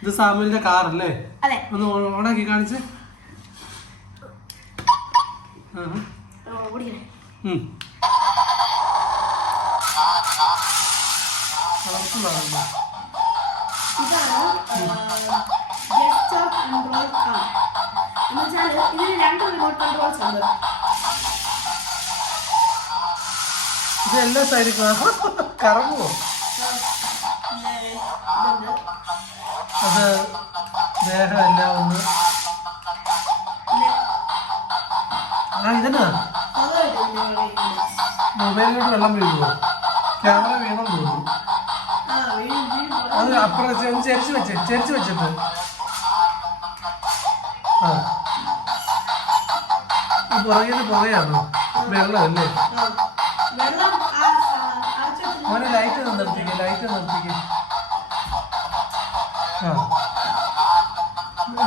ഇത് സാമുവിന്റെ കാറല്ലേ? ഒന്ന് ഓണാക്കി കാണിച്ച്. ഇത് എല്ലാ സൈഡിൽ കറങ്ങുമോ? അത് ദേഹം എല്ലാം ഒന്ന് ഇതെന്നാ മൊബൈലിലോട്ട് വെള്ളം വീഴുമോ? ക്യാമറ വീണം തോന്നുന്നു. അത് അപ്പുറം ചെരിച്ച് വെച്ചിട്ട് പുറകെയാണോ വെള്ളം അല്ലേ? മോനെ ലൈറ്റ് നിർത്തിക്കേ.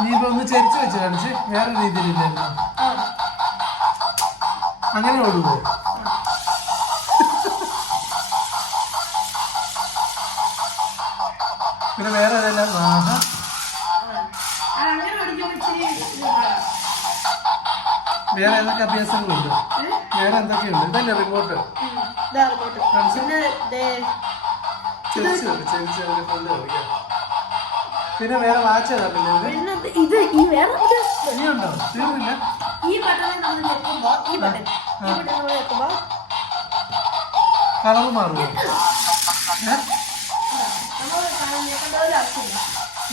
നീയിപ്പോ ഒന്ന് ചെരിച്ച് വെച്ച് കാണിച്ച് വേറെ രീതിയിലില്ലായിരുന്നു. അങ്ങനെ ഓടുവോ? പിന്നെ വേറെ ഏതെല്ലാം വേറെ ഏതൊക്കെ അഭ്യാസങ്ങളുണ്ട്? വേറെ എന്തൊക്കെയുണ്ട്? ഇതല്ലേ റിമോട്ട്? പിന്നെ വേറെ വാച്ച് ഇനിയുണ്ടോ? തീർന്നില്ല. കളർ മാറുമോ?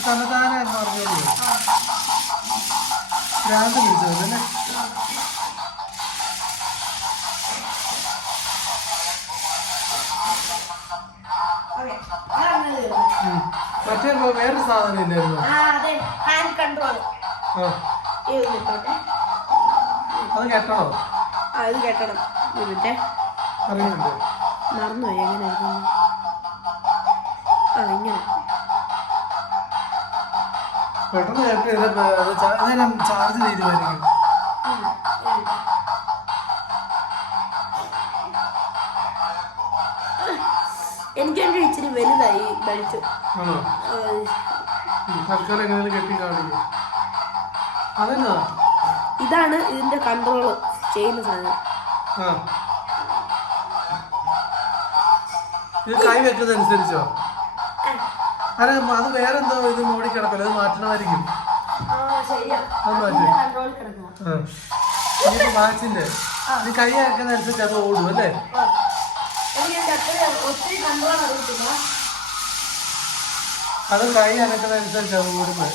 തന്നെത്താനെ മാറിയോളൂ. ഭ്രാന്ത് പിടിച്ചതല്ലേ? മറ്റേ വേറെ സാധനം ഇല്ലായിരുന്നു? അത് കെട്ടണോ? അത് കെട്ടണം. അറിയുന്നുണ്ട്. മറന്നുപോയി എങ്ങനെ ഇങ്ങനെ പെട്ടെന്ന് ചാർജ് ചെയ്തുമായിരിക്കും. എനിക്കെന്റെ ഇച്ചിരി വലുതായി ബെൽറ്റ്. തൽക്കാലം എങ്ങനെ കെട്ടി കാണിക്കും? അതെന്നാ ഇതാണ് ഇതിന്റെ കൺട്രോൾ ചെയ്യുന്ന സാധനം. ഇത് കൈ വെച്ചതനുസരിച്ചോ? അതെ, അത് വേറെന്തോ ഇത് മൂടി കിടക്കല്ലോ, അത് മാറ്റണമായിരിക്കും. അത് മാറ്റി വാച്ചിന്റെ നീ കൈ അയക്കുന്നതനുസരിച്ച് അത് ഓടും അല്ലേ? അത് കൈ അനക്കുന്നതനുസരിച്ച് അത് ഓടുന്നത്.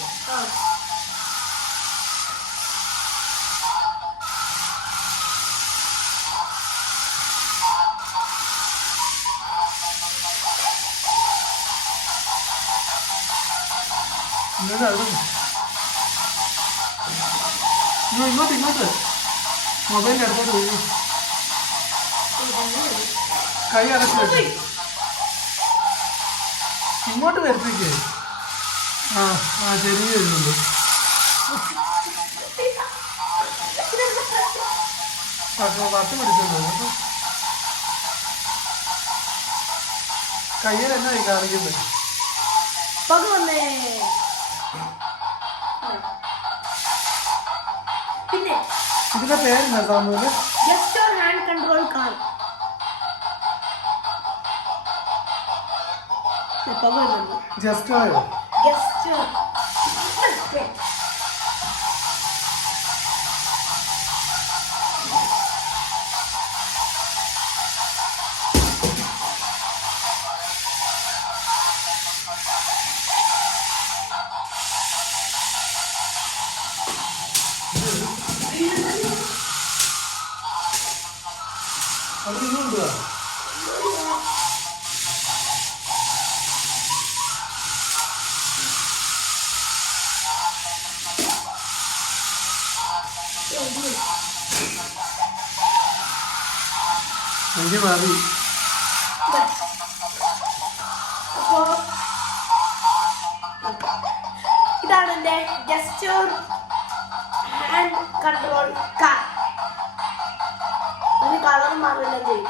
ഇങ്ങോട്ട് മൊബൈലിന്റെ അടുത്തോട്ട് പോയി കൈ അടച്ചു വെച്ചു. ഇങ്ങോട്ട് വരുത്തിക്കേ. ചെറിയ വരുന്നുണ്ട്. പത്ത് പിടിച്ചിട്ടുണ്ടോ? കയ്യിൽ എന്നായി കാണിക്കുന്നത്? ഇതിന്റെ പേരെന്താ സാമൂല്? Hand control car. ജസ്റ്റോയോ? അത് ഇന്നുണ്ടോ? എനിക്ക് മതി. ഇതാണ് എന്റെ ജസ്റ്റർ ഹാൻഡ് കൺട്രോൾ കാർ. കളർ മാറില്ല ചെയ്യും.